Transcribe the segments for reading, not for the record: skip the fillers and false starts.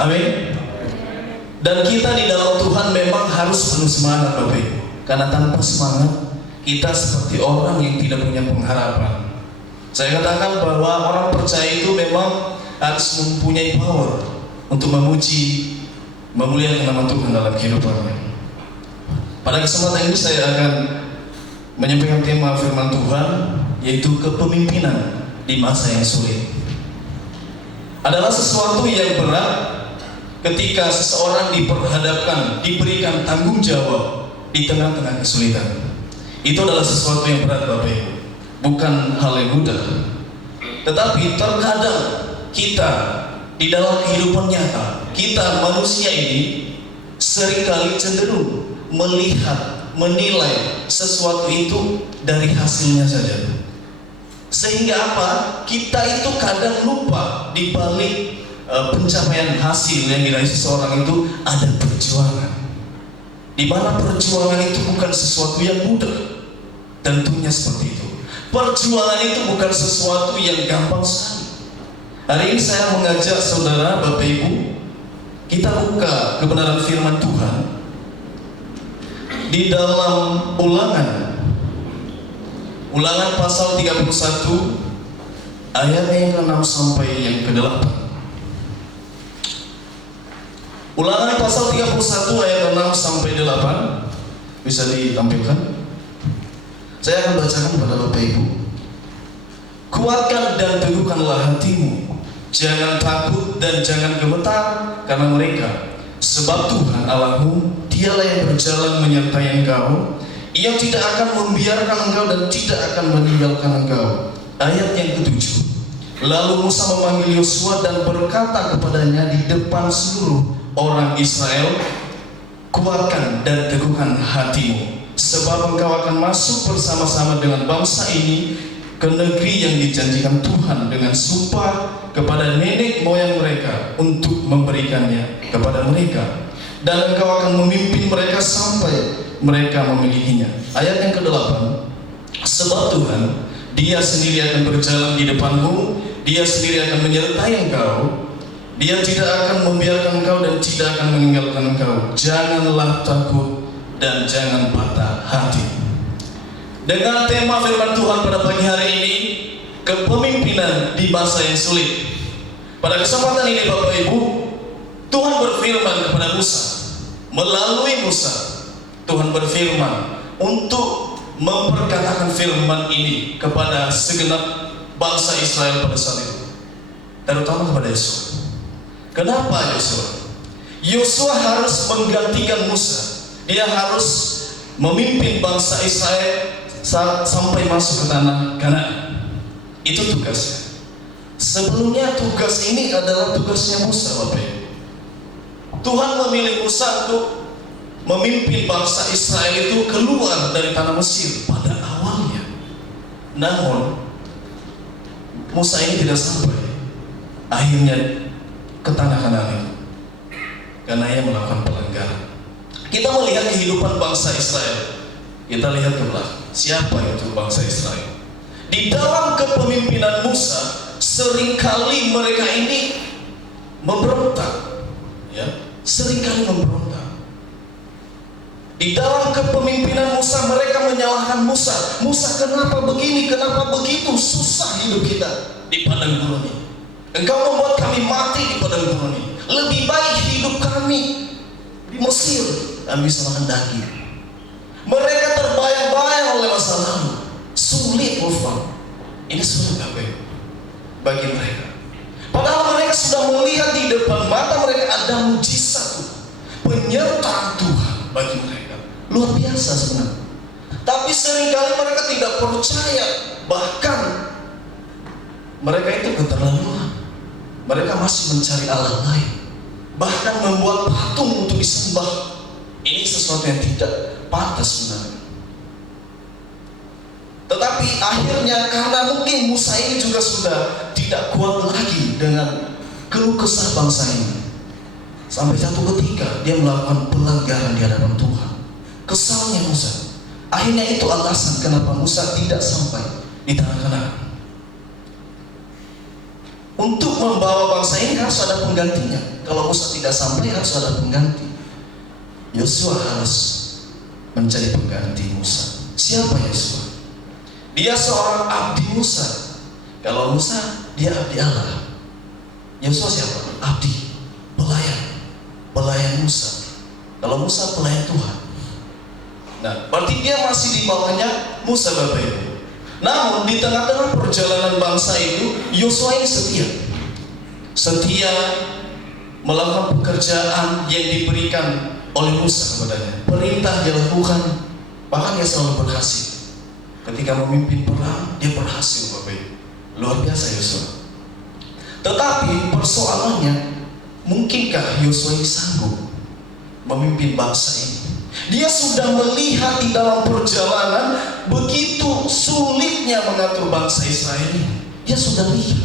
Amin. Dan kita di dalam Tuhan memang harus penuh semangat Bapak Ibu. Karena tanpa semangat kita seperti orang yang tidak punya pengharapan. Saya katakan bahwa orang percaya itu memang harus mempunyai power untuk memuji, memuliakan nama Tuhan dalam kehidupannya. Pada kesempatan ini saya akan menyampaikan tema firman Tuhan, yaitu kepemimpinan di masa yang sulit. Adalah sesuatu yang berat ketika seseorang diperhadapkan, diberikan tanggung jawab di tengah-tengah kesulitan. Itu adalah sesuatu yang berat Bapak Ibu, bukan hal yang mudah. Tetapi terkadang kita di dalam kehidupan nyata, kita manusia ini seringkali cenderung melihat, menilai sesuatu itu dari hasilnya saja. Sehingga apa? Kita itu kadang lupa di balik pencapaian hasil yang diraih seseorang itu ada perjuangan. Di mana perjuangan itu bukan sesuatu yang mudah. Tentunya seperti itu. Perjuangan itu bukan sesuatu yang gampang sekali. Hari ini saya mengajak saudara, Bapak Ibu, kita buka kebenaran firman Tuhan di dalam Ulangan pasal 31 ayat yang ke-6 sampai yang ke-8. Ulangan pasal 31 ayat 6 sampai 8 bisa ditampilkan. Saya akan bacakan kepada Bapak Ibu. Kuatkan dan teguhkanlah hatimu, jangan takut dan jangan gemetar karena mereka, sebab Tuhan Allahmu, Dialah yang berjalan menyertai engkau. Ia tidak akan membiarkan engkau dan tidak akan meninggalkan engkau. Ayat yang ke-7. Lalu Musa memanggil Yosua dan berkata kepadanya di depan seluruh orang Israel, kuatkan dan teguhkan hatimu, sebab engkau akan masuk bersama-sama dengan bangsa ini ke negeri yang dijanjikan Tuhan dengan sumpah kepada nenek moyang mereka untuk memberikannya kepada mereka. Dan engkau akan memimpin mereka sampai mereka memilikinya. Ayat yang ke-8. Sebab Tuhan, Dia sendiri akan berjalan di depanmu, Dia sendiri akan menyertai engkau. Dia tidak akan membiarkan engkau dan tidak akan meninggalkan engkau. Janganlah takut dan jangan patah hati. Dengan tema firman Tuhan pada pagi hari ini, kepemimpinan di masa yang sulit. Pada kesempatan ini Bapak Ibu, Tuhan berfirman kepada Musa. Melalui Musa, Tuhan berfirman untuk memperkatakan firman ini kepada segenap bangsa Israel pada saat itu, terutama kepada Yosua. Kenapa Yosua? Yosua harus menggantikan Musa. Dia harus memimpin bangsa Israel sampai masuk ke tanah Kanaan. Itu tugasnya. Sebelumnya tugas ini adalah tugasnya Musa, Bapak Ibu. Tuhan memilih Musa untuk memimpin bangsa Israel itu keluar dari tanah Mesir pada awalnya. Namun Musa ini tidak sampai akhirnya ke tanah Kanaan itu karena ia melakukan pelanggaran. Kita melihat kehidupan bangsa Israel. Kita lihat ke belakang. Siapa itu bangsa Israel? Di dalam kepemimpinan Musa, seringkali mereka ini memberontak, ya, seringkali memberontak. Di dalam kepemimpinan Musa, mereka menyalahkan Musa. Musa, kenapa begini, kenapa begitu? Susah hidup kita di padang gurun ini. Engkau membuat kami mati di padang gurun ini. Lebih baik hidup kami di Mesir. Kami bisa makan daging. Mereka terbayang-bayang oleh masa lalu. Sulit move on. Ini sulit bagi mereka. Padahal mereka sudah melihat di depan mata mereka ada mujizat, penyertaan Tuhan bagi mereka. Luar biasa sebenarnya. Tapi seringkali mereka tidak percaya. Bahkan mereka itu keterlaluan. Mereka masih mencari Allah lain. Bahkan membuat patung untuk disembah. Ini sesuatu yang tidak pantas sebenarnya. Tetapi akhirnya karena mungkin Musa ini juga sudah tidak kuat lagi dengan keluh kesah bangsa ini, sampai satu ketika dia melakukan pelanggaran di hadapan Tuhan. Kesalnya Musa. Akhirnya itu alasan kenapa Musa tidak sampai di tanah Kanaan. Untuk membawa bangsa ini harus ada penggantinya. kalau Musa tidak sampai harus ada pengganti. Yosua harus mencari pengganti Musa. Siapa Yosua? Dia seorang abdi Musa. Kalau Musa, dia abdi Allah. Yosua siapa? Abdi, pelayan Musa. Kalau Musa pelayan Tuhan. Nah, berarti dia masih di bawahnya Musa, Bapak Ibu. Namun di tengah-tengah perjalanan bangsa itu, Yosua ini setia melakukan pekerjaan yang diberikan oleh Musa kepadanya. Perintah dia lakukan, bahkan dia selalu berhasil. Ketika memimpin perang, dia berhasil, Bapak Ibu. Luar biasa Yosua. Tetapi persoalannya, mungkinkah Yosua ini sanggup memimpin bangsa ini? Dia sudah melihat di dalam perjalanan begitu sulitnya mengatur bangsa Israel ini. Dia sudah lihat.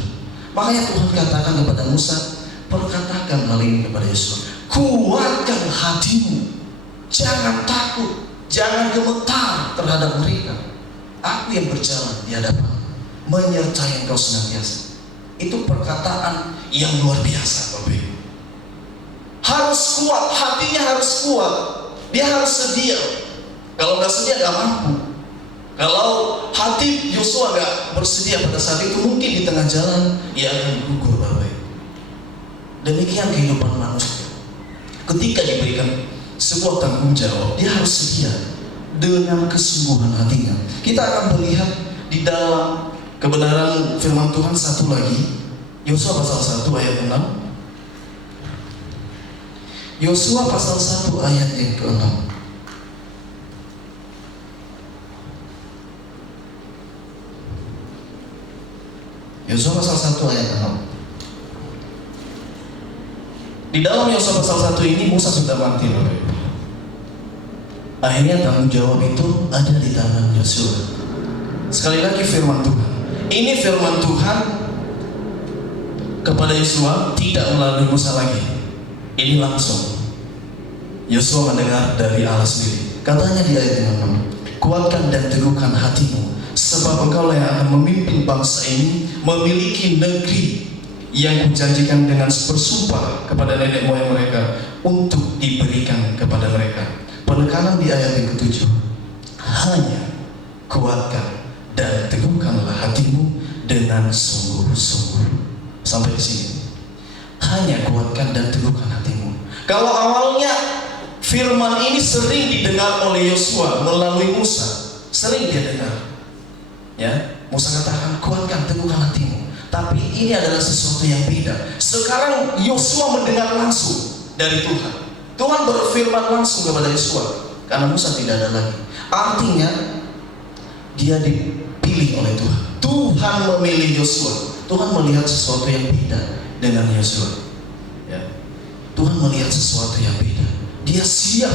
Makanya Tuhan katakan kepada Musa, perkatakan hal ini kepada Yosua, kuatkan hatimu, jangan takut, jangan gemetar terhadap mereka. Aku yang berjalan di hadapan, menyertai engkau senantiasa. Itu perkataan yang luar biasa, Bapak Ibu. Harus kuat, hatinya harus kuat. Dia harus sedia. Kalau nggak sedia nggak mampu. Kalau hati Yosua nggak bersedia pada saat itu, mungkin di tengah jalan ia akan gugur, Bapak Ibu. Demikian kehidupan manusia. Ketika diberikan sebuah tanggung jawab, dia harus sedia dengan kesungguhan hatinya. Kita akan melihat di dalam kebenaran firman Tuhan satu lagi, Yosua pasal 1 ayat 6. Yosua pasal 1 ayat yang ke-6. Yosua pasal 1 ayat 6. Di dalam Yosua pasal 1 ini Musa sudah mati, Bapak Ibu. Akhirnya tanggung jawab itu ada di tangan Yosua. Sekali lagi firman Tuhan. Ini firman Tuhan kepada Yosua, tidak melalui Musa lagi. Ini langsung Yosua mendengar dari Allah sendiri. Katanya di ayat 6, kuatkan dan teguhkan hatimu, sebab engkau yang akan memimpin bangsa ini memiliki negeri yang kujanjikan dengan bersumpah kepada nenek moyang mereka untuk diberikan kepada mereka. Penekanan di ayat yang ke-7, hanya kuatkan dan teguhkanlah hatimu dengan sungguh-sungguh. Sampai di sini. Hanya kuatkan dan teguhkan hatimu. Kalau awalnya firman ini sering didengar oleh Yosua melalui Musa, sering dia dengar. Ya, Musa katakan kuatkan, teguhkan hatimu. Tapi ini adalah sesuatu yang beda. Sekarang Yosua mendengar langsung dari Tuhan. Tuhan berfirman langsung kepada Yosua, karena Musa tidak ada lagi. Artinya dia dipilih oleh Tuhan. Tuhan memilih Yosua. Tuhan melihat sesuatu yang beda dengan Yosua. Ya. Tuhan melihat sesuatu yang beda. Dia siap.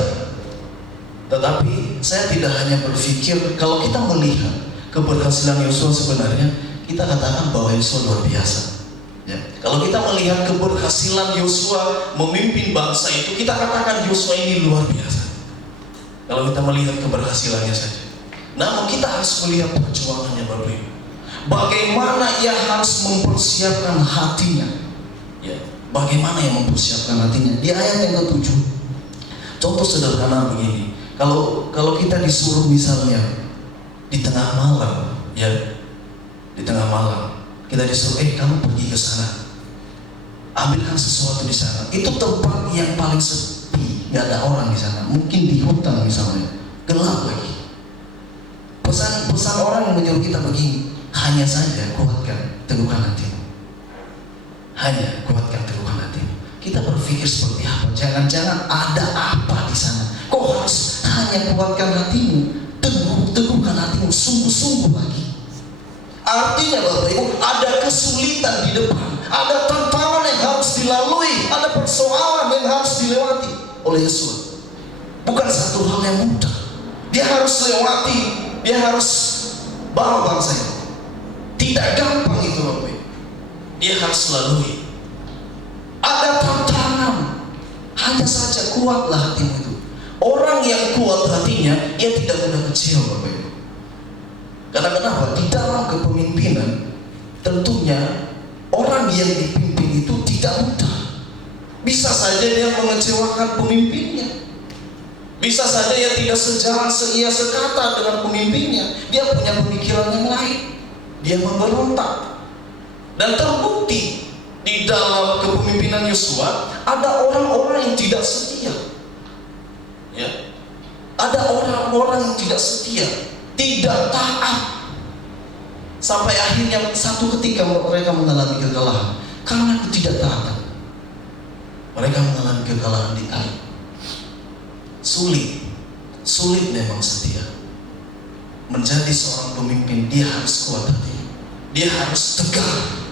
Tetapi saya tidak hanya berpikir, kalau kita melihat keberhasilan Yosua sebenarnya, kita katakan bahwa Yosua luar biasa. Ya. Kalau kita melihat keberhasilan Yosua memimpin bangsa itu, kita katakan Yosua ini luar biasa. Kalau kita melihat keberhasilannya saja. Namun kita harus melihat perjuangannya, Bapak Ibu. Bagaimana ia harus mempersiapkan hatinya. Ya. Bagaimana yang mempersiapkan hatinya? Di ayat yang ke-7, contoh sederhana begini. Kalau kita disuruh misalnya di tengah malam, ya, di tengah malam kita disuruh, kamu pergi ke sana, ambilkan sesuatu di sana. Itu tempat yang paling sepi, nggak ada orang di sana. Mungkin di hutan misalnya, gelap lagi. Pesan orang yang menyuruh kita begini, hanya saja kuatkan, teguhkan hatimu. Hanya kuatkan, teguhkan hatimu. Kita berpikir seperti apa? Jangan-jangan ada apa di sana? Kok harus hanya kuatkan hatimu, teguhkan hatimu, sungguh-sungguh lagi. Artinya Bapak Ibu, ada kesulitan di depan, ada tantangan yang harus dilalui, ada persoalan yang harus dilewati oleh Yosua. Bukan satu hal yang mudah. Dia harus lewati, dia harus bawa bangsa itu. Tidak gampang itu, Bapak Ibu. Dia harus lalui. Ada tantangan. Hanya saja kuatlah hatimu itu. Orang yang kuat hatinya, ia tidak mudah kecewa, Bapak Ibu. Karena kenapa? Di dalam kepemimpinan, tentunya orang yang dipimpin itu tidak mudah. Bisa saja dia mengecewakan pemimpinnya. Bisa saja dia tidak sejalan seia sekata dengan pemimpinnya. Dia punya pemikiran yang lain. Dia memberontak. Dan terbukti di dalam kepemimpinan Yosua ada orang-orang yang tidak setia. Ya. Ada orang-orang yang tidak setia, tidak taat. Sampai akhirnya satu ketika mereka mengalami kekalahan karena ketidaktaatan. Mereka mengalami kekalahan di Ai. Sulit memang setia. Menjadi seorang pemimpin, dia harus kuat hati. Dia harus tegar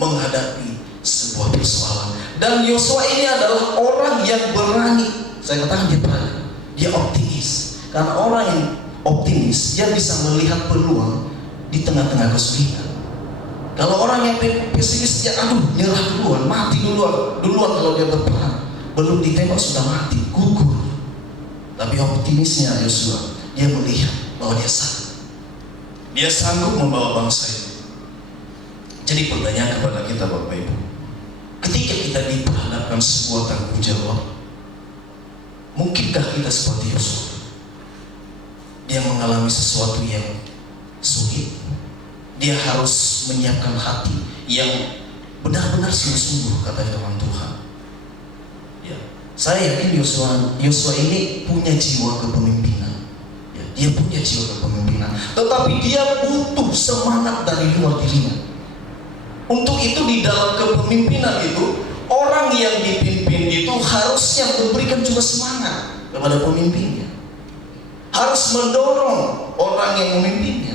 menghadapi sebuah persoalan. Dan Yosua ini adalah orang yang berani. Saya katakan dia berani. Dia optimis. Karena orang yang optimis, dia bisa melihat peluang di tengah-tengah kesulitan. Kalau orang yang pesimis, dia nyerah duluan, mati duluan kalau dia berperang. Belum ditembak sudah mati, gugur. Tapi optimisnya Yosua, dia melihat bahwa dia sanggup. Dia sanggup membawa bangsa ini. Jadi pertanyaan kepada kita Bapak Ibu, ketika kita diperhadapkan sebuah tanggung jawab, mungkinkah kita seperti Yosua? Dia mengalami sesuatu yang sulit. Dia harus menyiapkan hati yang benar-benar sungguh-sungguh, kata firman Tuhan. Ya, saya yakin Yosua ini punya jiwa kepemimpinan. Ya, dia punya jiwa kepemimpinan. Tetapi dia butuh semangat dari luar dirinya. Untuk itu di dalam kepemimpinan itu, orang yang dipimpin itu harusnya memberikan juga semangat kepada pemimpinnya. Harus mendorong orang yang memimpinnya.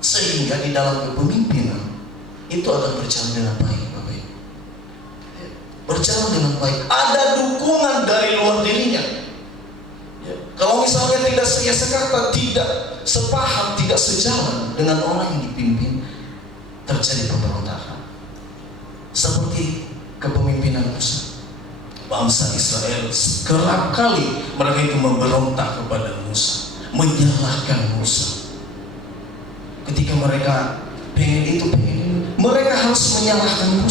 Sehingga di dalam kepemimpinan itu akan berjalan dengan baik, Bapak Ibu. Berjalan dengan baik. Ada dukungan dari luar dirinya. Ya. Kalau misalnya tidak seia sekata, tidak sepaham, tidak sejalan dengan orang yang dipimpin, terjadi pemberontakan. Seperti kepemimpinan Musa. Bangsa Israel kerap kali mereka itu memberontak kepada Musa, menyalahkan Musa. Ketika mereka pengen itu, mereka harus menyalahkan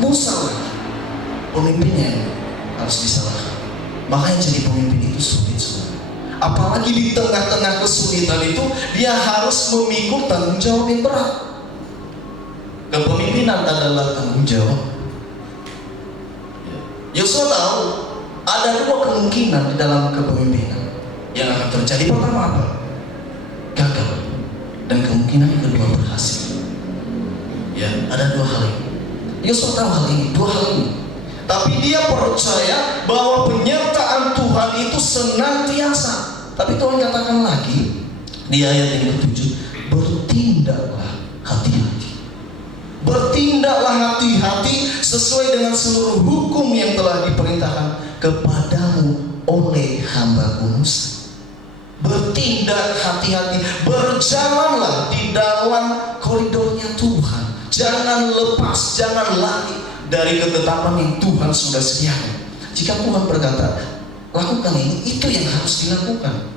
Musa lagi. Pemimpinnya harus disalahkan. Makanya jadi pemimpin itu sulit sekali. Apalagi di tengah-tengah kesulitan itu, dia harus memikul tanggung jawab yang berat. Kepemimpinan adalah tanggung jawab. Yosua tahu ada dua kemungkinan di dalam kepemimpinan yang akan terjadi. Pertama apa? Gagal. Dan kemungkinan yang kedua berhasil. Ya, ada dua hal ini. Yosua tahu hal ini, dua hal ini. Tapi dia percaya bahwa penyertaan Tuhan itu senantiasa. Tapi Tuhan katakan lagi di ayat yang ke-7, bertindaklah hati-hati. Bertindaklah hati-hati sesuai dengan seluruh hukum yang telah diperintahkan kepadamu oleh hamba-Ku Musa. Bertindak hati-hati, berjalanlah di dalam koridornya Tuhan. Jangan lepas, jangan lari dari ketetapan yang Tuhan sudah sediakan. Jika Tuhan berkata, lakukan ini, itu yang harus dilakukan.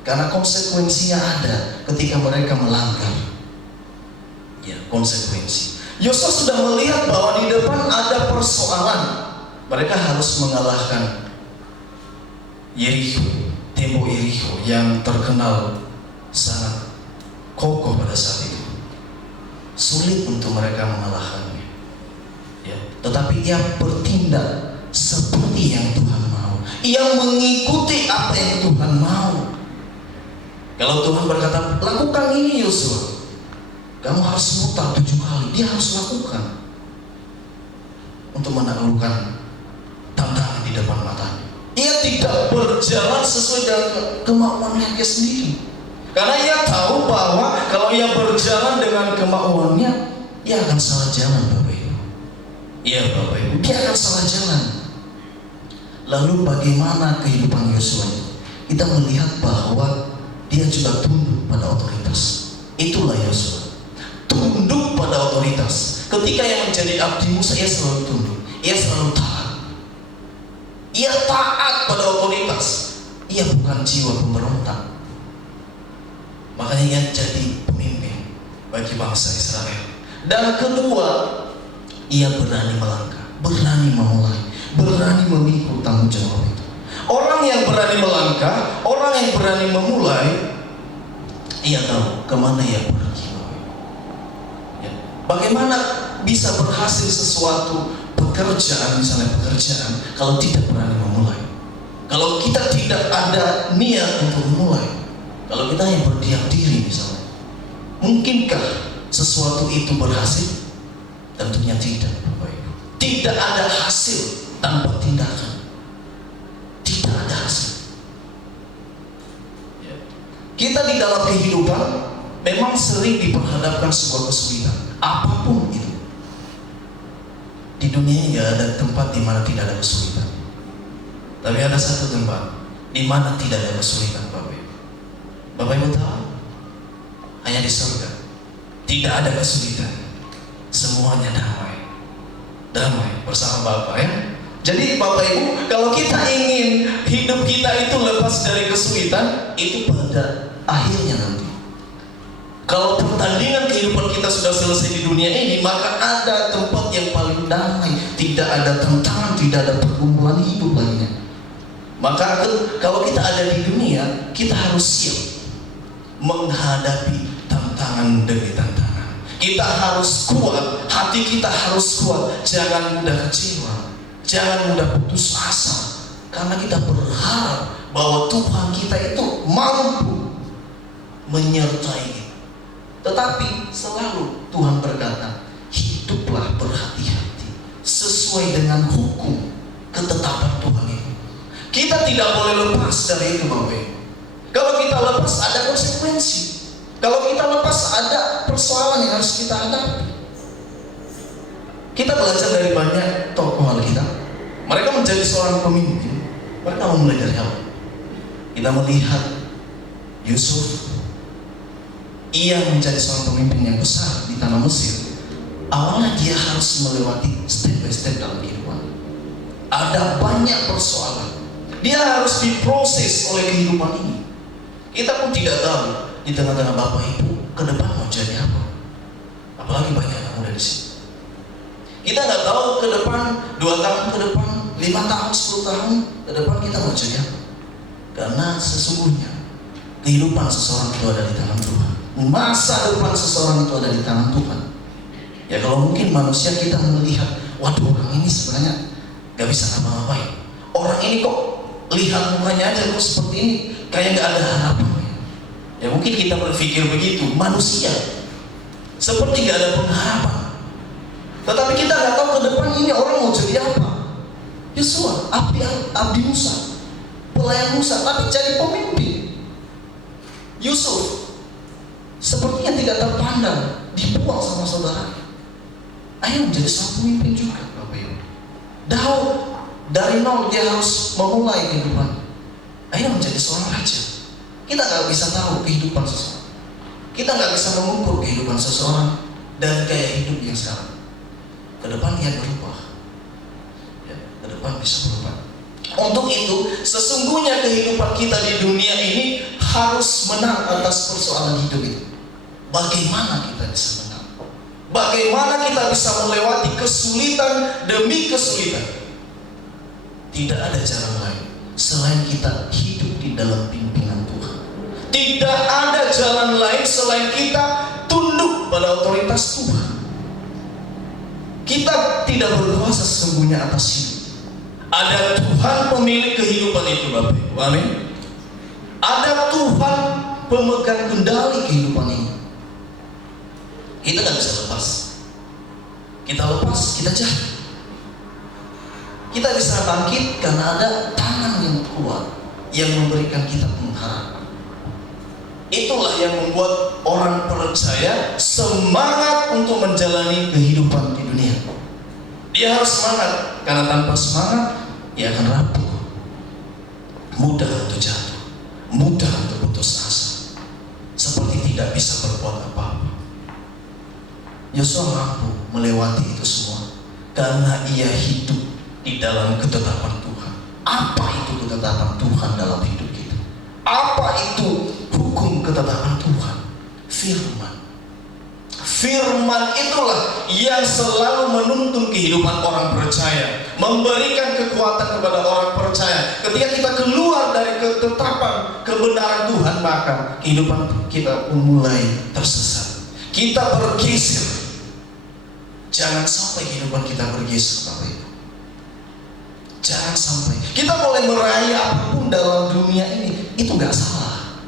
Karena konsekuensinya ada ketika mereka melanggar. Ya, konsekuensi. Yosua sudah melihat bahwa di depan ada persoalan. Mereka harus mengalahkan Yerikho. Tembok Yerikho yang terkenal sangat kokoh pada saat itu. Sulit untuk mereka mengalahkannya. Ya, tetapi ia bertindak seperti yang Tuhan mau. Ia mengikuti apa yang Tuhan mau. Kalau Tuhan berkata, lakukan ini Yosua, kamu harus mutar 7 kali. Dia harus lakukan untuk menaklukkan tantangan di depan matanya. Ia tidak berjalan sesuai dengan kemauannya dia sendiri. Karena ia tahu bahwa kalau ia berjalan dengan kemauannya, ia akan salah jalan, Bapak Ibu. Iya, Bapak Ibu, dia akan salah jalan. Lalu bagaimana kehidupan Yosua? Kita melihat bahwa dia juga tunduk pada otoritas. Itulah Yosua, tunduk pada otoritas. Ketika ia menjadi abdi Musa, ia selalu tunduk, ia selalu taat. Ia taat pada otoritas. Ia bukan jiwa pemberontak. Makanya ia jadi pemimpin bagi bangsa Israel. Dan kedua, ia berani melangkah, berani memulai, berani memikul tanggung jawab itu. Orang yang berani melangkah, orang yang berani memulai, ia tahu kemana ia pergi. Ya. Bagaimana bisa berhasil sesuatu pekerjaan, misalnya pekerjaan, kalau tidak berani memulai? Kalau kita tidak ada niat untuk memulai, kalau kita yang berdiam diri misalnya, mungkinkah sesuatu itu berhasil? Tentunya tidak, Bapak Ibu. Tidak ada hasil tanpa tindakan. Tidak ada hasil. Kita di dalam kehidupan memang sering diperhadapkan sebuah kesulitan, apapun itu. Di dunia ini gak ada tempat di mana tidak ada kesulitan. Tapi ada satu tempat di mana tidak ada kesulitan, Bapak Ibu. Bapak Ibu tahu? Hanya di surga. Tidak ada kesulitan. Semuanya damai. Damai bersama Bapa, ya. Jadi Bapak Ibu, kalau kita ingin hidup kita itu lepas dari kesulitan, itu pada akhirnya nanti. Kalau pertandingan kehidupan kita sudah selesai di dunia ini, maka ada tempat yang paling damai. Tidak ada tantangan, tidak ada pergumulan hidup lainnya. Maka kalau kita ada di dunia, kita harus siap menghadapi tantangan demi tantangan. Kita harus kuat, hati kita harus kuat. Jangan mudah kecewa, jangan mudah putus asa, karena kita berharap bahwa Tuhan kita itu mampu menyertai kita. Tetapi selalu Tuhan berkata, hiduplah berhati-hati sesuai dengan hukum ketetapan Tuhan itu. Kita tidak boleh lepas dari itu, Bapak. Kalau kita lepas ada konsekuensi. Kalau kita lepas ada persoalan yang harus kita hadapi. Kita belajar dari banyak tokoh Alkitab. Mereka menjadi seorang pemimpin. Mereka memulai dari awal. Kita melihat Yusuf, ia menjadi seorang pemimpin yang besar di tanah Mesir. Awalnya dia harus melewati step by step dalam kehidupan. Ada banyak persoalan. Dia harus diproses oleh kehidupan ini. Kita pun tidak tahu di tengah-tengah Bapak Ibu ke depan mau jadi apa. Apalagi banyak anak muda di sini. Kita nggak tahu ke depan 2 tahun ke depan, 5 tahun, 10 tahun ke depan kita mau jadi apa. Karena sesungguhnya kehidupan seseorang itu ada di tangan Tuhan. Masa depan seseorang itu ada di tangan Tuhan. Ya kalau mungkin manusia kita melihat, waduh orang ini sebenarnya gak bisa ngapa-ngapain. Orang ini kok lihat mukanya aja kok seperti ini, kayak gak ada harapan. Ya mungkin kita berpikir begitu, manusia seperti gak ada pengharapan. Tetapi kita gak tahu ke depan ini orang mau jadi apa. Yosua, abdi Musa, pelayan Musa, tapi jadi pemimpin. Yusuf sepertinya tidak terpandang, dibuang sama saudara. Ayo menjadi seorang pemimpin juga, Bapak Ibu. Daud dari nol dia harus memulai kehidupan. Ayo menjadi seorang raja. Kita nggak bisa tahu kehidupan seseorang. Kita nggak bisa mengukur kehidupan seseorang dari gaya hidup yang sekarang. Ke depan dia berubah. Ya, ke depan bisa berubah. Untuk itu, sesungguhnya kehidupan kita di dunia ini harus menang atas persoalan hidup itu. Bagaimana kita bisa menang? Bagaimana kita bisa melewati kesulitan demi kesulitan? Tidak ada jalan lain selain kita hidup di dalam pimpinan Tuhan. Tidak ada jalan lain selain kita tunduk pada otoritas Tuhan. Kita tidak berkuasa sesungguhnya atas hidup. Ada Tuhan pemilik kehidupan itu, Bapak Ibu. Amin. Ada Tuhan pemegang kendali kehidupan ini. Kita nggak bisa lepas. Kita lepas, kita jatuh. Kita bisa bangkit karena ada tangan yang kuat yang memberikan kita pengharapan. Itulah yang membuat orang percaya semangat untuk menjalani kehidupan di dunia. Dia harus semangat, karena tanpa semangat ia akan rapuh, mudah untuk jatuh, mudah untuk putus asa, seperti tidak bisa berbuat apa-apa. Yosua mampu melewati itu semua karena ia hidup di dalam ketetapan Tuhan. Apa itu ketetapan Tuhan dalam hidup kita? Apa itu hukum ketetapan Tuhan? Firman. Firman itulah yang selalu menuntun kehidupan orang percaya, memberikan kekuatan kepada orang percaya. Ketika kita keluar dari ketetapan kebenaran Tuhan, maka kehidupan kita pun mulai tersesat. Kita bergeser. Jangan sampai kehidupan kita bergeser, Bapak Ibu. Jangan sampai. Kita boleh meraih apapun dalam dunia ini, itu gak salah,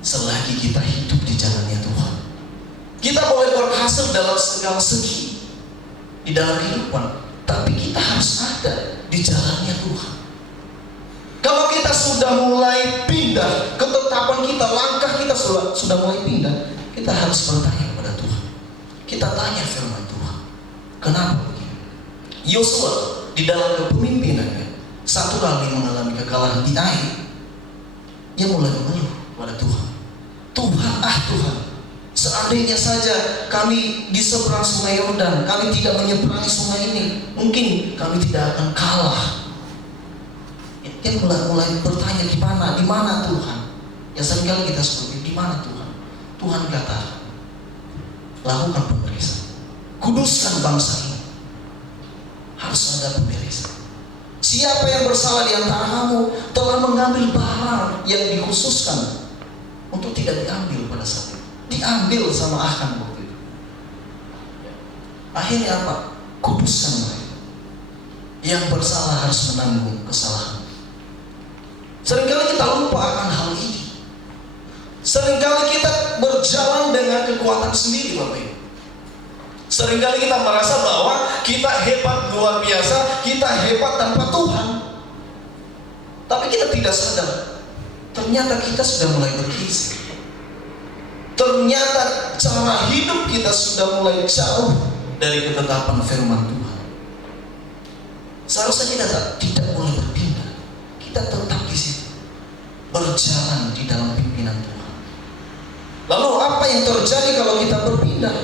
selagi kita hidup di jalannya Tuhan. Kita boleh berhasil dalam segala segi di dalam kehidupan, tapi kita harus ada di jalannya Tuhan. Kalau kita sudah mulai pindah, ketetapan kita, langkah kita sudah mulai pindah, kita harus bertanya kepada Tuhan. Kita tanya firman Tuhan, kenapa begini? Yosua di dalam kepemimpinannya satu kali mengalami kekalahan di air, dia mulai mengeluh kepada Tuhan. Tuhan, seandainya saja kami di seberang sungai Yordan, kami tidak menyeberangi sungai ini, mungkin kami tidak akan kalah. Dia mulai bertanya, di mana Tuhan? Ya seringkali kita seperti, di mana Tuhan? Tuhan kata, lakukan pemeriksaan, kuduskan bangsa ini. Harus ada pemeriksaan. Siapa yang bersalah di antara kamu telah mengambil barang yang dikhususkan untuk tidak diambil pada saat itu, diambil sama Akan waktu itu. Akhirnya apa? Kuduskan mereka. Yang bersalah harus menanggung kesalahan. Seringkali kita lupa akan hal ini. Seringkali kita berjalan dengan kekuatan sendiri, Bapak Ibu. Seringkali kita merasa bahwa kita hebat luar biasa, kita hebat tanpa Tuhan. Tapi kita tidak sadar, ternyata kita sudah mulai bergeser. Ternyata cara hidup kita sudah mulai jauh dari ketetapan firman Tuhan. Seharusnya kita tidak boleh berpindah. Kita tetap di situ, berjalan di dalam pimpinan Tuhan. Lalu apa yang terjadi kalau kita berpindah?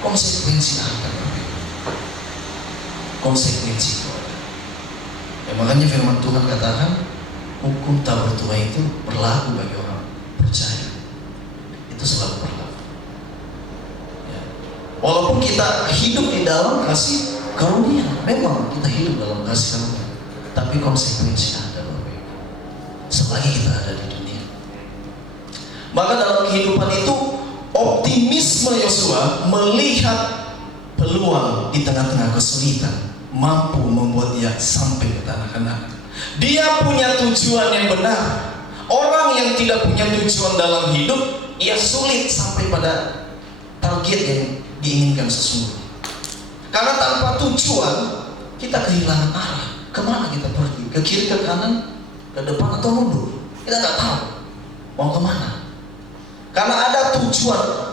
Konsekuensi akan berbeda. Konsekuensi itu ada. Ya, makanya firman Tuhan katakan, hukum tak bertuai itu berlaku bagi orang percaya. Itu selalu berlaku. Ya. Walaupun kita hidup di dalam kasih karunia, memang kita hidup dalam kasih karunia, tapi konsekuensi ada, selagi kita ada di dunia. Maka dalam kehidupan itu, optimisme Yosua melihat peluang di tengah-tengah kesulitan mampu membuat dia sampai ke tanah Kanaan. Dia punya tujuan yang benar. Orang yang tidak punya tujuan dalam hidup, ia sulit sampai pada target yang diinginkan sesungguhnya. Karena tanpa tujuan, kita kehilangan arah. Kemana kita pergi? Ke kiri, ke kanan, ke depan atau mundur? Kita nggak tahu mau kemana. Karena ada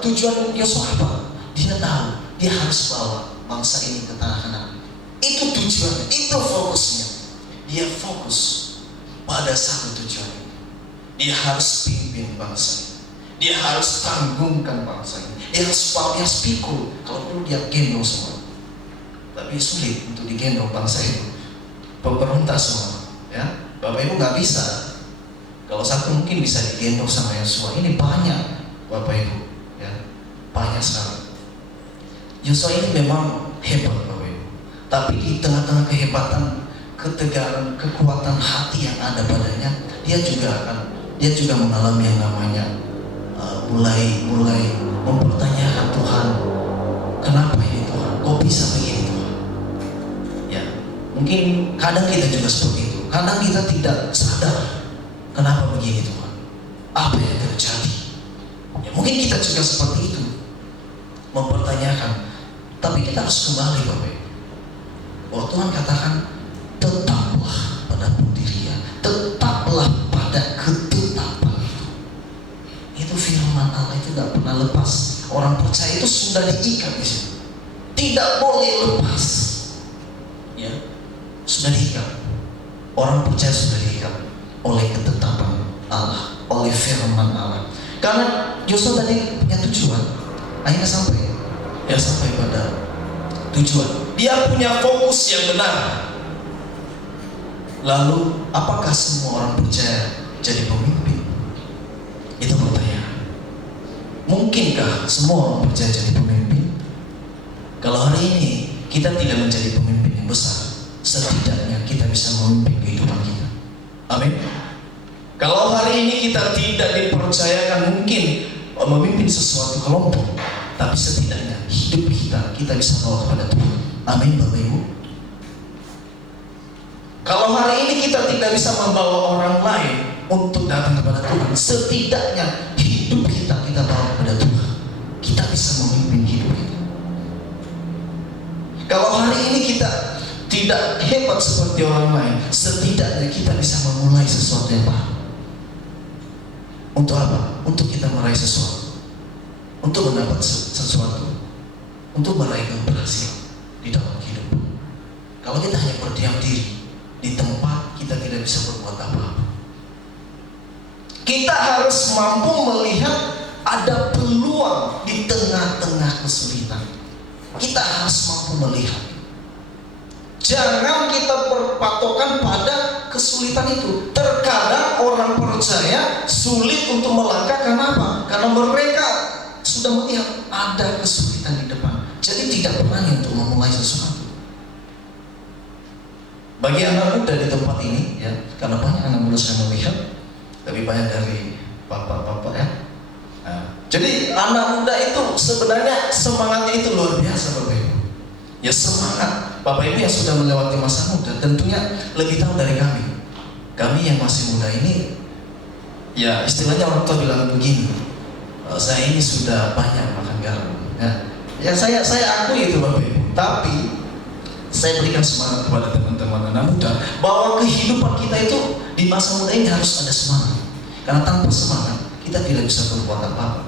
tujuan Yosua apa? Dia tahu dia harus bawa bangsa ini ke tanah Kanaan. Itu tujuannya, itu fokusnya. Dia fokus pada satu tujuan ini. Dia harus pimpin bangsa ini. Dia harus tanggungkan bangsa ini. Dia harus pikul. Kalau perlu dia gendong semua. Tapi sulit untuk digendong bangsa itu. Pemberontak semua, ya. Bapak Ibu nggak bisa. Kalau satu mungkin bisa digendong sama Yosua. Ini banyak, Bapak Ibu, ya, banyak sekali. Yosua ini memang hebat, Bapak Ibu. Tapi di tengah-tengah kehebatan, ketegaran, kekuatan hati yang ada padanya, dia juga mengalami yang namanya mulai mempertanyakan Tuhan, kenapa ini Tuhan? Kok bisa begini Tuhan? Ya, mungkin kadang kita juga seperti itu. Kadang kita tidak sadar kenapa begini Tuhan, apa yang terjadi. Ya, mungkin kita juga seperti itu, mempertanyakan. Tapi kita harus kembali, Bapak. Bahwa Tuhan katakan, tetaplah pada pendirian, tetaplah pada ketetapan itu. Itu firman Allah, itu tidak pernah lepas. Orang percaya itu sudah diikat di situ, tidak boleh lepas. Ya, sudah diikat. Orang percaya sudah diikat oleh ketetapan Allah, oleh firman Allah. Karena Yosua tadi punya tujuan, akhirnya sampai pada tujuan. Dia punya fokus yang benar. Lalu, apakah semua orang percaya jadi pemimpin? Itu pertanyaan. Mungkinkah semua orang percaya jadi pemimpin? Kalau hari ini kita tidak menjadi pemimpin yang besar, setidaknya kita bisa memimpin kehidupan kita. Amin. Kalau hari ini kita tidak dipercayakan mungkin memimpin sesuatu kelompok, tapi setidaknya hidup kita bisa bawa kepada Tuhan. Amin, Bapak Ibu. Kalau hari ini kita tidak bisa membawa orang lain untuk datang kepada Tuhan, setidaknya hidup kita bawa kepada Tuhan. Kita bisa memimpin hidup kita. Kalau hari ini kita tidak hebat seperti orang lain, setidaknya kita bisa memulai sesuatu yang baru. Untuk apa? Untuk kita meraih sesuatu, untuk mendapat sesuatu, untuk meraih keberhasilan di dalam hidup. Kalau kita hanya berdiam diri di tempat, kita tidak bisa berbuat apa-apa. Kita harus mampu melihat ada peluang di tengah-tengah kesulitan. Kita harus mampu melihat. Jangan kita berpatokan pada kesulitan itu. Terkadang orang percaya sulit untuk melangkah, karena apa? Karena mereka sudah melihat ada kesulitan di depan, jadi tidak berani untuk memulai sesuatu. Bagi anak muda di tempat ini, ya, karena banyak anak muda saya melihat, lebih banyak dari bapak-bapak, ya. Nah, jadi anak muda itu sebenarnya semangatnya itu luar biasa, Bapak Ibu. Ya, semangat. Bapak Ibu yang sudah melewati masa muda tentunya lebih tahu dari kami. Kami yang masih muda ini, ya istilahnya orang tua bilang begini, saya ini sudah banyak makan garam. Ya saya akui itu, Bapak Ibu. Tapi saya berikan semangat kepada teman-teman anak muda bahwa kehidupan kita itu di masa muda ini harus ada semangat. Karena tanpa semangat kita tidak bisa berbuat apa-apa.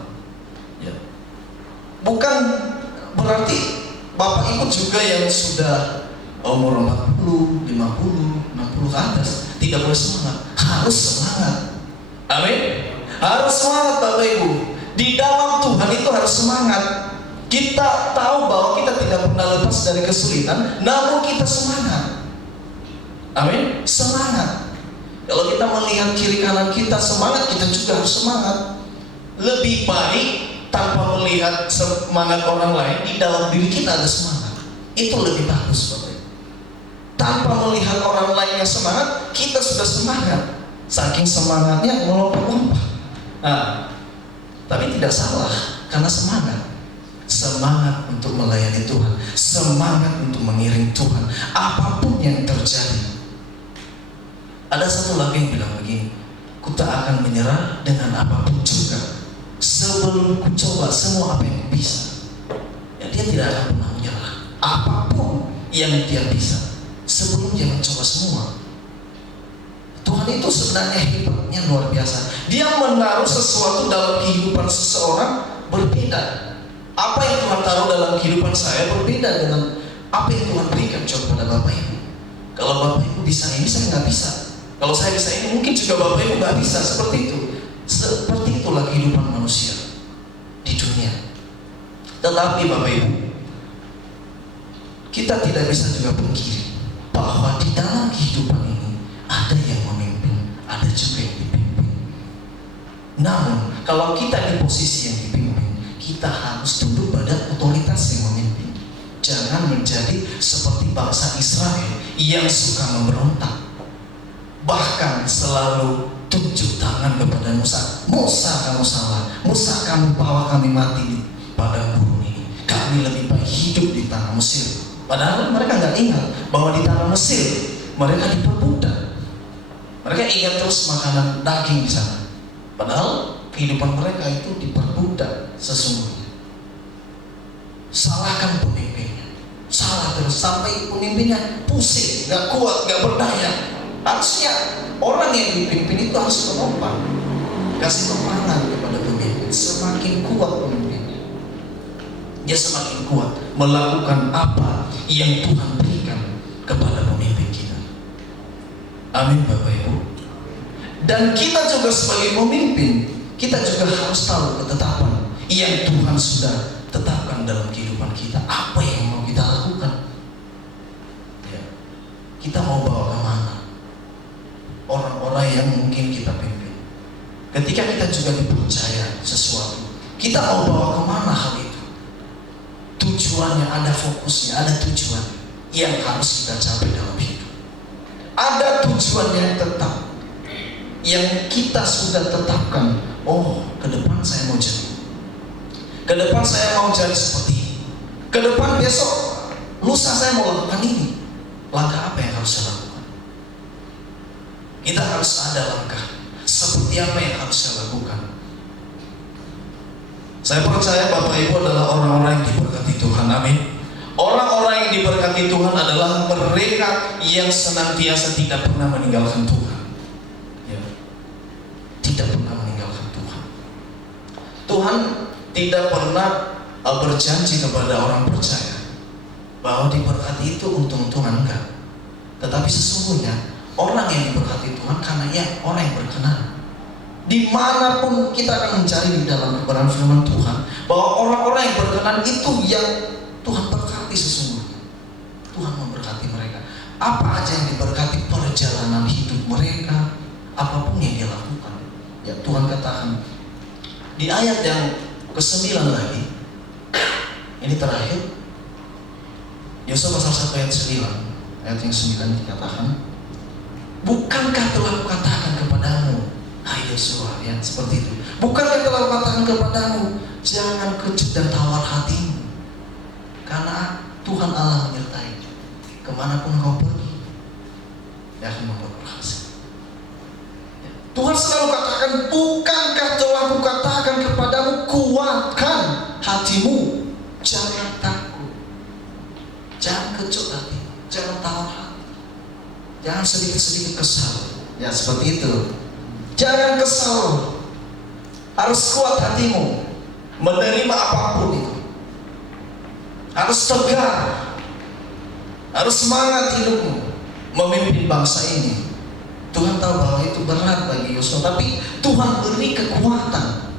Ya. Bukan berarti Bapak Ibu juga yang sudah umur 40, 50, 60 ke atas tidak boleh semangat. Harus semangat. Amin. Harus semangat, Bapak Ibu. Di dalam Tuhan itu harus semangat. Kita tahu bahwa kita tidak pernah lepas dari kesulitan, namun kita semangat. Amin. Semangat. Kalau kita melihat kiri kanan kita semangat, kita juga harus semangat. Lebih baik tanpa melihat semangat orang lain, di dalam diri kita ada semangat. Itu lebih bagus, Bapak. Tanpa melihat orang lain yang semangat, kita sudah semangat. Saking semangatnya melompat-lompat. Nah, tapi tidak salah, karena semangat. Semangat untuk melayani Tuhan, semangat untuk mengiring Tuhan, apapun yang terjadi. Ada satu lagi yang bilang begini, ku tak akan menyerah dengan apapun juga sebelum ku coba semua apa yang bisa. Ya, dia tidak akan pernah menyerah. Apapun yang dia bisa sebelum dia mencoba semua. Tuhan itu sebenarnya hebatnya luar biasa. Dia menaruh sesuatu dalam kehidupan seseorang berbeda. Apa yang Tuhan taruh dalam kehidupan saya berbeda dengan apa yang Tuhan berikan kepada Bapak Ibu. Kalau Bapak Ibu bisa ini, saya nggak bisa. Kalau saya bisa ini, mungkin juga Bapak Ibu nggak bisa. Seperti itu. Seperti itulah kehidupan manusia di dunia. Tetapi Bapak Ibu, kita tidak bisa juga pungkiri bahwa di dalam kehidupan ini ada yang memimpin, ada juga yang dipimpin. Namun kalau kita di posisi yang dipimpin, kita harus tunduk pada otoritas yang memimpin. Jangan menjadi seperti bangsa Israel yang suka memberontak, bahkan selalu tunjuk tangan kepada Musa. Musa, kamu salah. Musa, kamu bawa kami mati di padang gurun ini. Kami lebih baik hidup di tanah Mesir. Padahal mereka nggak ingat bahwa di tanah Mesir mereka diperbudak. Mereka ingat terus makanan daging di sana. Padahal kehidupan mereka itu diperbudak sesungguhnya. Salahkan pemimpinnya, salah terus sampai pemimpinnya pusing, nggak kuat, nggak berdaya. Harusnya orang yang dipimpin itu harus menopang, kasih dorongan kepada pemimpin. Semakin kuat pemimpinnya, dia semakin kuat melakukan apa yang Tuhan berikan kepada pemimpin kita. Amin, Bapak Ibu. Dan kita juga sebagai pemimpin, kita juga harus tahu ketetapan yang Tuhan sudah tetapkan dalam kehidupan kita. Apa yang mau kita lakukan? Ya. Kita mau bawa kemana orang-orang yang mungkin kita pimpin? Ketika kita juga dipercaya sesuatu, kita mau bawa kemana hal itu? tujuannya, ada fokusnya, ada tujuan yang harus kita capai dalam hidup. Ada tujuan yang tetap, yang kita sudah tetapkan. Oh, ke depan saya mau jadi, ke depan saya mau jadi seperti ini, ke depan besok, lusa saya mau lakukan ini. Langkah apa yang harus saya lakukan? Kita harus ada langkah seperti apa yang harus saya lakukan. Saya percaya Bapak Ibu adalah orang-orang yang diberkati Tuhan. Amin. Orang-orang yang diberkati Tuhan adalah mereka yang senantiasa tidak pernah meninggalkan Tuhan. Ya. Tidak pernah meninggalkan Tuhan. Tuhan tidak pernah berjanji kepada orang percaya bahwa diberkati itu untung-untungan, enggak. Tetapi sesungguhnya orang yang diberkati Tuhan karena ia orang yang berkenan. Dimanapun kita akan mencari di dalam kebenaran firman Tuhan, bahwa orang-orang yang berkenan itu yang Tuhan berkati sesungguhnya. Tuhan memberkati mereka. Apa aja yang diberkati, perjalanan hidup mereka, apapun yang dia lakukan. Ya, Tuhan katakan di ayat yang ke-9 lagi, ini terakhir, Yosua pasal 1 ayat 9, ayat yang 9 dikatakan, bukankah telah kukatakan kepadamu, hai Yosua, ya seperti itu. Bukankah telah kukatakan kepadamu, jangan kecut dan tawar hatimu, karena Tuhan Allah menyertai. Kemanapun kau pergi, dia akan membuat berhasil. Ya. Tuhan selalu katakan, bukankah telah kukatakan kepadamu, kuatkan hatimu, jangan takut, jangan kecut hati, jangan tawar hati, jangan sedikit-sedikit kesal. Ya seperti itu. Jangan kesal, harus kuat hatimu, menerima apapun itu. Harus tegar, harus semangat hidupmu, memimpin bangsa ini. Tuhan tahu bahwa itu berat bagi Yosua, tapi Tuhan beri kekuatan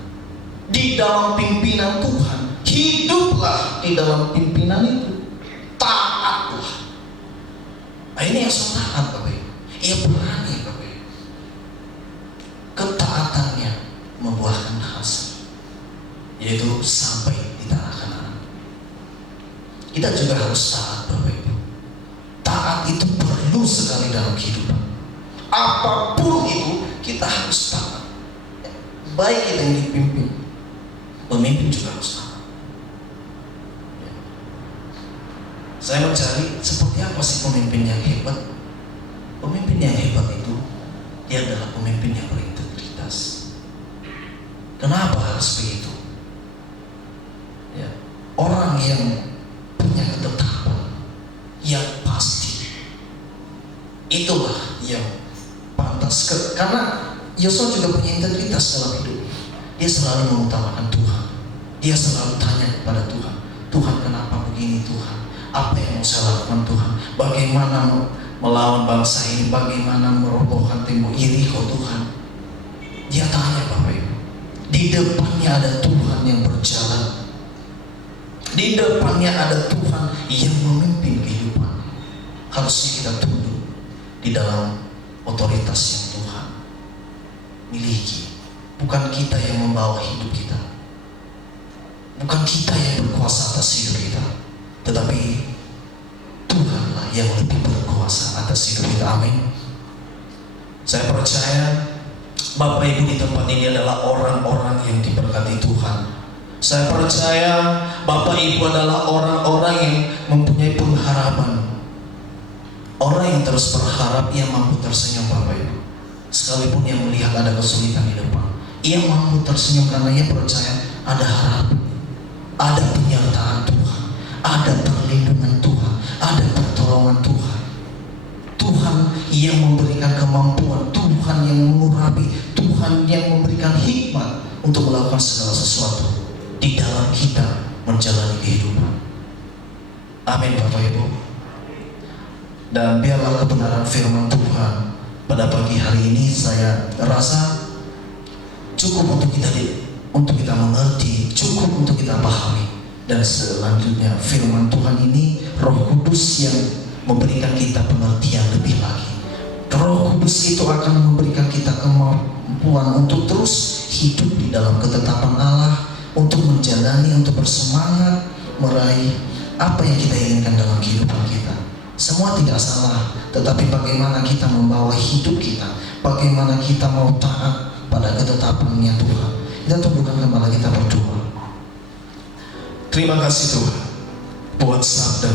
di dalam pimpinan Tuhan. Hiduplah di dalam pimpinan itu, taatlah. Nah, ini yang taat, Bapak Ibu. Ia berani, Bapak Ibu. Ketaatannya membuahkan hasil, yaitu sampai di tanah Kanaan. Kita juga harus taat, Bapak Ibu. Taat itu perlu sekali dalam kehidupan. Apapun itu kita harus taat. Baik kita yang dipimpin, pemimpin juga harus taat. Saya mencari seperti apa sih pemimpin yang hebat. Pemimpin yang hebat itu, dia adalah pemimpin yang berintegritas. Kenapa harus begitu? Ya, orang yang punya ketetapan yang pasti, itulah yang pantas. Karena Yosua juga punya integritas dalam hidup. Dia selalu mengutamakan Tuhan. Dia selalu tanya kepada Tuhan, Tuhan kenapa begini Tuhan? Apa yang mau saya lakukan Tuhan? Bagaimana melawan bangsa ini? Bagaimana merobohkan tembok Yeriko Tuhan? Dia tanya, Bapak Ibu. Di depannya ada Tuhan yang berjalan. Di depannya ada Tuhan yang memimpin kehidupan. Harusnya kita tunduk di dalam otoritas yang Tuhan miliki. Bukan kita yang membawa hidup kita, bukan kita yang berkuasa atas hidup kita, tetapi Tuhanlah yang lebih berkuasa atas hidup kita. Amin. Saya percaya Bapak Ibu di tempat ini adalah orang-orang yang diberkati Tuhan. Saya percaya Bapak Ibu adalah orang-orang yang mempunyai pengharapan. Orang yang terus berharap, ia mampu tersenyum, Bapak Ibu. Sekalipun ia melihat ada kesulitan di depan, ia mampu tersenyum karena ia percaya ada harapan, ada penyertaan Tuhan, ada perlindungan Tuhan, ada pertolongan Tuhan. Tuhan yang memberikan kemampuan, Tuhan yang mengurapi, Tuhan yang memberikan hikmat untuk melakukan segala sesuatu di dalam kita menjalani kehidupan. Amin, Bapak Ibu. Dan biarlah kebenaran firman Tuhan pada pagi hari ini saya rasa cukup untuk kita mengerti, cukup untuk kita pahami. Dan selanjutnya firman Tuhan ini Roh Kudus yang memberikan kita pengertian lebih lagi. Roh Kudus itu akan memberikan kita kemampuan untuk terus hidup di dalam ketetapan Allah, untuk menjalani, untuk bersemangat meraih apa yang kita inginkan dalam kehidupan kita. Semua tidak salah, tetapi bagaimana kita membawa hidup kita, bagaimana kita mau taat pada ketetapan-Nya Tuhan. Kita tundukkan kepala kita berdoa. Terima kasih Tuhan buat sabda.